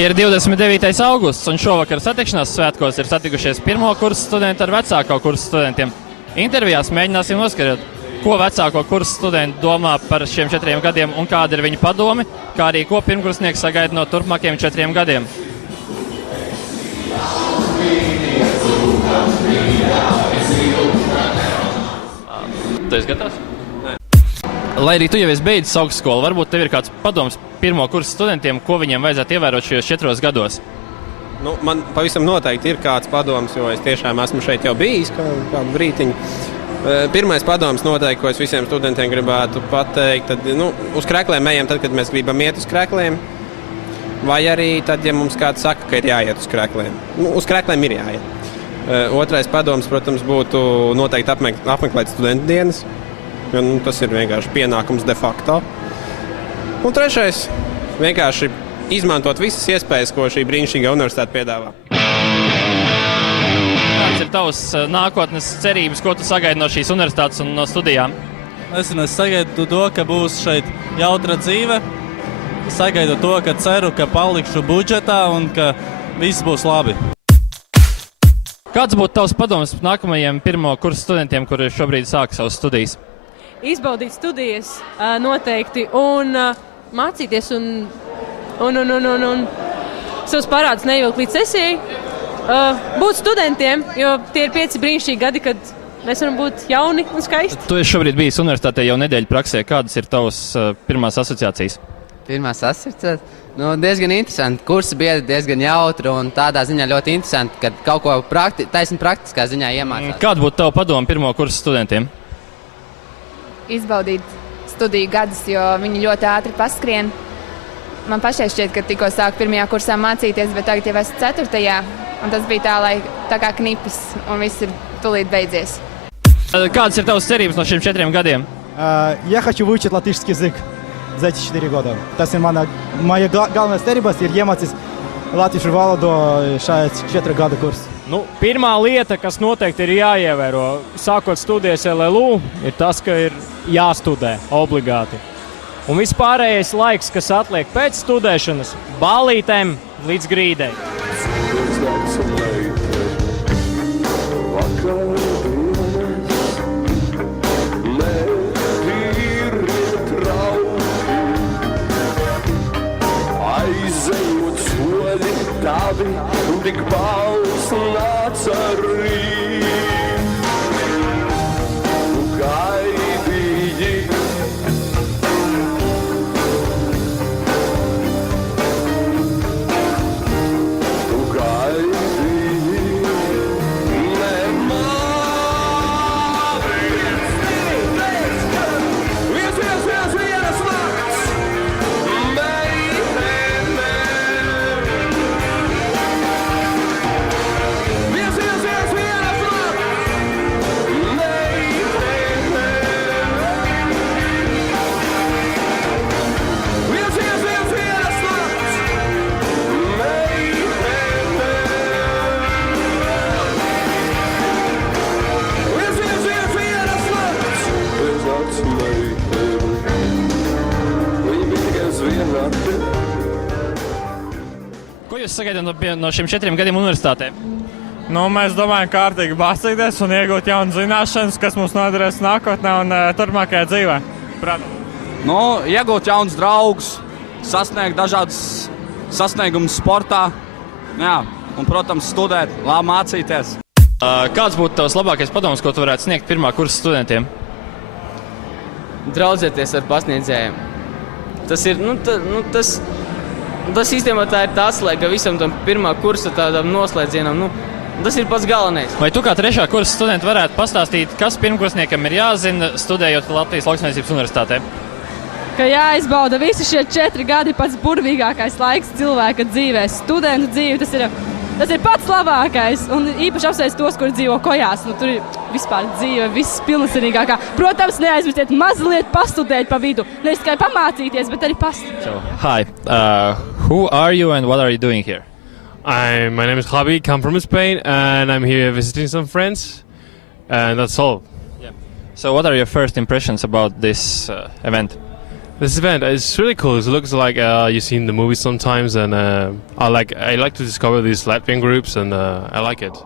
Ir 29. augusts, un šovakar satikšanās svētkos ir satikušies pirmo kursu studenti ar vecāko kursu studentiem. Intervijās mēģināsim noskaidrot, ko vecāko kursu studenti domā par šiem 4 gadiem un kāda ir viņu padomi, kā arī ko pirmkursnieks sagaida no turpmākajiem 4 gadiem. Tu esi gatavs? Nē. Lai arī tu jau esi beidzis augstskolu, varbūt tev ir kāds padoms pirmo kursu studentiem, ko viņiem vajadzētu ievērot šajos 4 gados? Nu, man pavisam noteikti ir kāds padoms, jo es tiešām esmu šeit jau bijis kādu brītiņu. Pirmais padoms noteikti, ko es visiem studentiem gribētu pateikt, tad uz krēkliem ejam tad, kad mēs gribam iet uz krēkliem. Vai arī tad, ja mums kāds saka, ka ir jāiet uz krēkliem. Uz krēkliem ir jāiet. Otrais padoms, protams, būtu noteikti apmeklēt studentu dienas, jo tas ir vienkārši pienākums de facto. Un trešais, vienkārši izmantot visas iespējas, ko šī brīnišķīgā universitāte piedāvā. Kāds ir tavs nākotnes cerības, ko tu sagaidi no šīs universitātes un no studijām? Es sagaidu to, ka būs šeit jautra dzīve. Sagaidu to, ka ceru, ka palikšu budžetā un ka viss būs labi. Kāds būtu tavs padoms nākamajiem pirmo kursu studentiem, kuri šobrīd sāk savas studijas? Izbaudīt studijas noteikti un mācīties un savus parādus nevilkt līdz sesijai. Būt studentiem, jo tie ir 5 brīnišķīgi gadi, kad mēs varam būt jauni un skaisti. Tu esi šobrīd bijis universitātē jau nedēļu praksē. Kādas ir tavas pirmās asociācijas? Pirmās asociācijas? Diezgan interesanti. Kursa biedri diezgan jautri un tādā ziņā ļoti interesanti, kad kaut ko taisni praktiskā ziņā iemācās. Kāda būtu tava padoma pirmo kursu studentiem? Izbaudīt studiju gadus, jo viņi ļoti ātri paskrien. Man pašai šķiet, ka tikko sāku 1. kursā mācīties, bet tagad jau esmu 4. Un tas bija tā kā knipis, un viss ir tūlīt beidzies. Kādas ir tavas cerības no šiem 4 gadiem? Я хочу выучить латышский язык за эти 4 года. Tas ir моя galvenā cerības ir iemācīt latviešu valodu šajā 4 gadu kursā. Pirmā lieta, kas noteikti ir jāievēro, sākot studijas LLU, ir tas, ka ir jāstudē obligāti. Un vispārējais laiks, kas atliek pēc studēšanas, ballītēm līdz grīdei. Aizejot soļi tavi, tik balss nāca rīt. Tu gaidīji. Tu gaidīji. Ko jūs sagaidat no šiem 4 gadiem universitātē? Mēs domājam kārtīgi mācīties un iegūt jaunas zināšanas, kas mums noderēs nākotnē un turpmākajā dzīvē. Iegūt jaunus draugus, sasniegt dažādas sasniegumus sportā, un, protams, studēt, labi mācīties. Kāds būtu tavs labākais padoms, ko tu varētu sniegt pirmā kursa studentiem? Draudzēties ar pasniedzējiem. Tas ir, tas īstenībā tā ir tas, lai visam tam pirmā kursa tādam noslēdzienam, tas ir pats galvenais. Vai tu kā 3. kursa studenti varētu pastāstīt, kas pirmkursniekam ir jāzina, studējot Latvijas Lauksaimniecības universitātē? Ka jāizbauda visi šie 4 gadi pats burvīgākais laiks cilvēka dzīvē. Studentu dzīve, tas ir pats labākais. Un īpaši apsveic tos, kuri dzīvo kojās. Tur ir vispār dzīve, viss pilnvērtīgākā. Protams, neaizmirstiet mazliet pastudēt pa vidu. Nevis tikai pamācīties, bet arī pastudēt. So, hi, who are you and what are you doing here? My name is Javi, come from Spain, and I'm here visiting some friends, and that's all. Yeah. So what are your first impressions about this event? This event is really cool. It looks like you've seen the movies sometimes, and I like to discover these Latvian groups, and I like it.